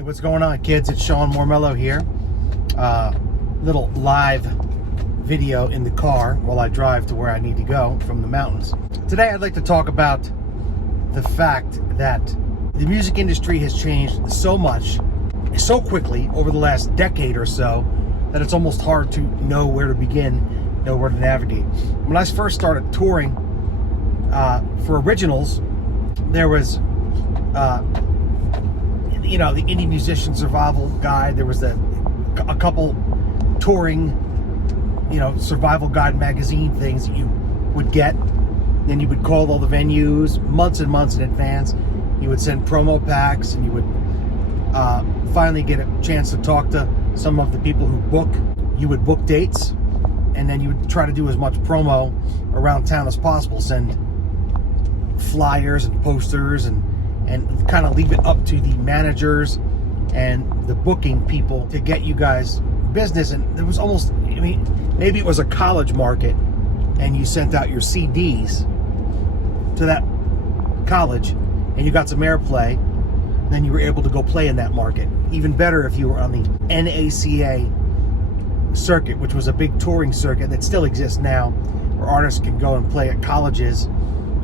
Hey, what's going on, kids? It's Sean Mormelo here. Little live video in the car while I drive to where I need to go from the mountains. Today I'd like to talk about the fact that the music industry has changed so much, so quickly over the last decade or so, that it's almost hard to know where to begin, know where to navigate. When I first started touring for originals, there was the Indie Musician Survival Guide. There was a couple touring, survival guide magazine things that you would get. Then you would call all the venues months and months in advance. You would send promo packs, and you would finally get a chance to talk to some of the people who book. You would book dates, and then you would try to do as much promo around town as possible. Send flyers and posters and kind of leave it up to the managers and the booking people to get you guys business. And there was almost, maybe it was a college market, and you sent out your CDs to that college and you got some airplay, then you were able to go play in that market. Even better if you were on the NACA circuit, which was a big touring circuit that still exists now, where artists can go and play at colleges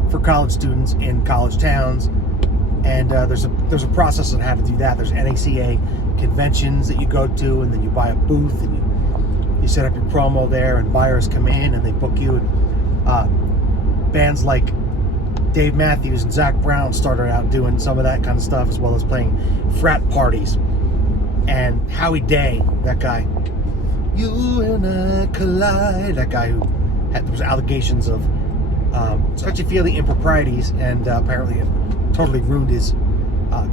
for college students in college towns. And there's a process on how to do that. There's NACA conventions that you go to, and then you buy a booth and you set up your promo there, and buyers come in and they book you. And bands like Dave Matthews and Zach Brown started out doing some of that kind of stuff, as well as playing frat parties. And Howie Day, that guy, you and I collide, that guy who there was allegations of touchy-feely improprieties, and apparently it totally ruined his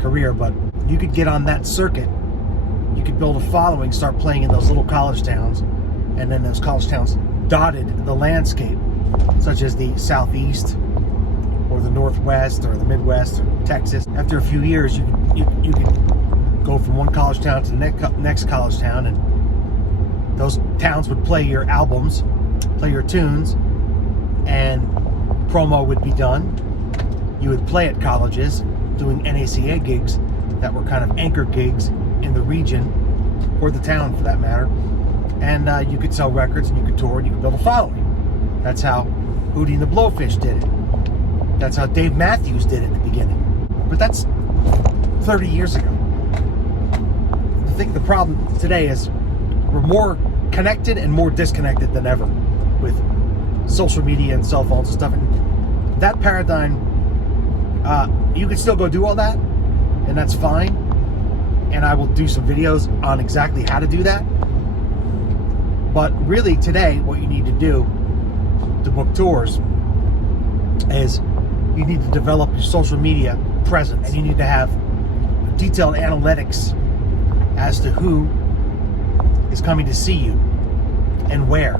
career. But you could get on that circuit, you could build a following, start playing in those little college towns, and then those college towns dotted the landscape, such as the Southeast or the Northwest or the Midwest or Texas. After a few years, you could go from one college town to the next college town, and those towns would play your albums, play your tunes, and promo would be done. You would play at colleges doing NACA gigs that were kind of anchor gigs in the region, or the town for that matter. And you could sell records, and you could tour, and you could build a following. That's how Hootie and the Blowfish did it. That's how Dave Matthews did it at the beginning. But that's 30 years ago. I think the problem today is we're more connected and more disconnected than ever with social media and cell phones and stuff. And that paradigm, you can still go do all that, and that's fine. And I will do some videos on exactly how to do that. But really today, what you need to do to book tours is you need to develop your social media presence, and you need to have detailed analytics as to who is coming to see you and where.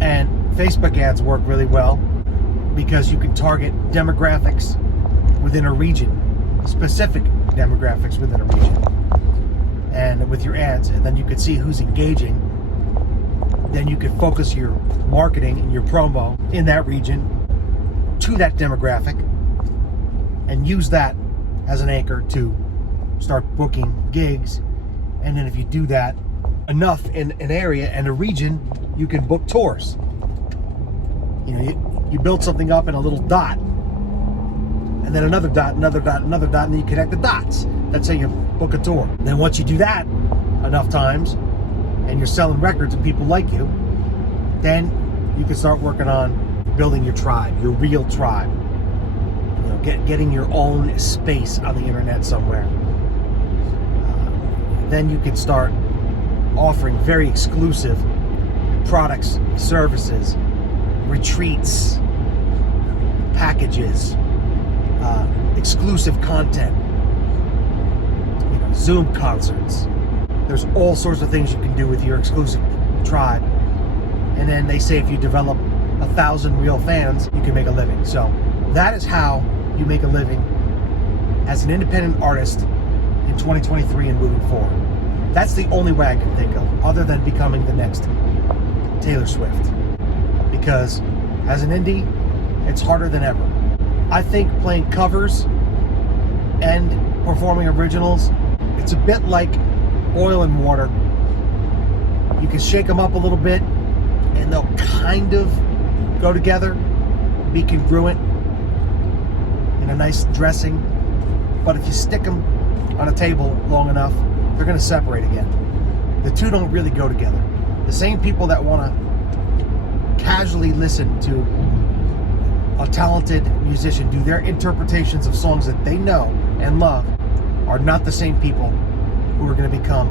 And Facebook ads work really well because you can target demographics within a region, specific demographics within a region, and with your ads, and then you could see who's engaging. Then you can focus your marketing and your promo in that region to that demographic, and use that as an anchor to start booking gigs. And then if you do that enough in an area and a region, you can book tours. You build something up in a little dot, and then another dot, another dot, another dot, and then you connect the dots. That's how you book a tour. Then once you do that enough times, and you're selling records and people like you, then you can start working on building your tribe, your real tribe. Getting your own space on the internet somewhere. Then you can start offering very exclusive products, services, retreats, packages, exclusive content, Zoom concerts. There's all sorts of things you can do with your exclusive tribe. And then they say if you develop 1,000 real fans, you can make a living. So that is how you make a living as an independent artist in 2023 and moving forward. That's the only way I can think of, other than becoming the next Taylor Swift. Because as an indie, it's harder than ever. I think playing covers and performing originals It's a bit like oil and water. You can shake them up a little bit and they'll kind of go together, be congruent in a nice dressing. But if you stick them on a table long enough, they're going to separate again. The two don't really go together. The same people that want to casually listen to a talented musician do their interpretations of songs that they know and love are not the same people who are going to become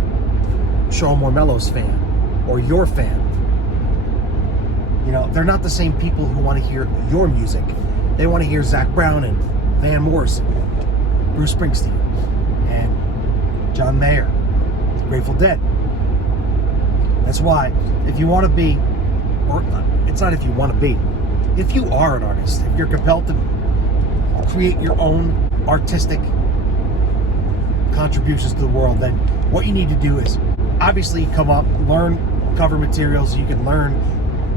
Sean Mormelo's fan or your fan. You know, they're not the same people who want to hear your music. They want to hear Zach Brown and Van Morrison, Bruce Springsteen, and John Mayer, Grateful Dead. That's why, if you want to be, or it's not if you want to be, if you are an artist, if you're compelled to create your own artistic contributions to the world, then what you need to do is obviously come up, learn cover materials so you can learn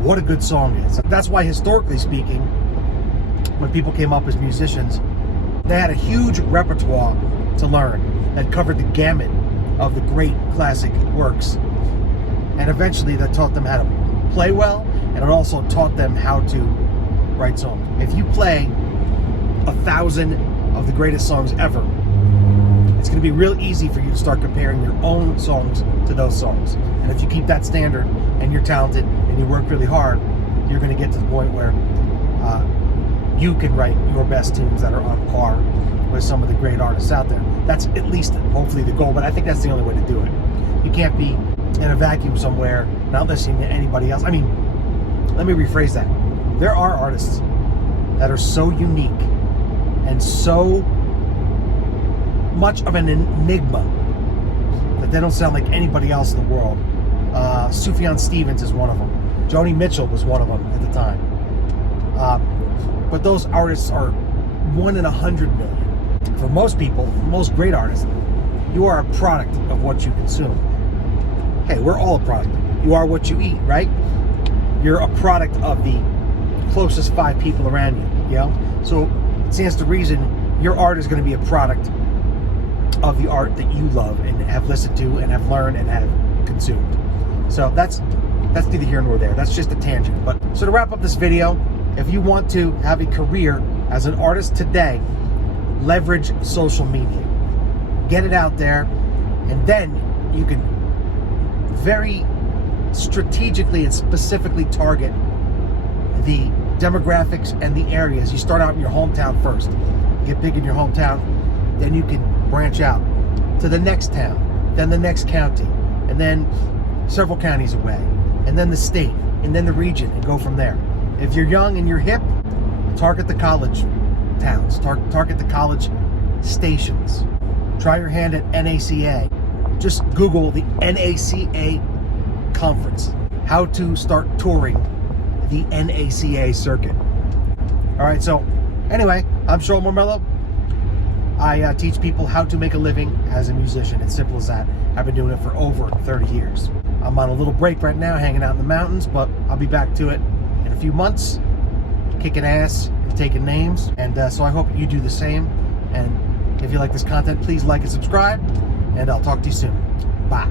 what a good song is. That's why, historically speaking, when people came up as musicians, they had a huge repertoire to learn that covered the gamut of the great classic works. And eventually that taught them how to play well, and it also taught them how to write songs. If you play 1,000 of the greatest songs ever, it's going to be real easy for you to start comparing your own songs to those songs. And if you keep that standard and you're talented and you work really hard, you're going to get to the point where you can write your best tunes that are on par with some of the great artists out there. That's at least hopefully the goal, but I think that's the only way to do it. You can't be in a vacuum somewhere not listening to anybody else. I mean, let me rephrase that. There are artists that are so unique and so much of an enigma that they don't sound like anybody else in the world. Sufjan Stevens is one of them. Joni Mitchell was one of them at the time. But those artists are 1 in 100 million. For most people, most great artists, you are a product of what you consume. Hey, we're all a product. You are what you eat, right? You're a product of the closest 5 people around you, you know? So it stands to reason your art is going to be a product of the art that you love and have listened to and have learned and have consumed. So that's neither here nor there. That's just a tangent. But so to wrap up this video, if you want to have a career as an artist today, leverage social media. Get it out there, and then you can very strategically and specifically target the demographics and the areas. You start out in your hometown first. Get big in your hometown, then you can branch out to the next town, then the next county, and then several counties away, and then the state, and then the region, and go from there. If you're young and you're hip, target the college towns, target the college stations. Try your hand at NACA. Just Google the NACA conference. How to start touring the NACA circuit. All right, so anyway, I'm Sean Mormelo. I teach people how to make a living as a musician. It's simple as that. I've been doing it for over 30 years. I'm on a little break right now, hanging out in the mountains, but I'll be back to it in a few months, kicking ass and taking names. And so I hope you do the same. And if you like this content, please like and subscribe. And I'll talk to you soon. Bye.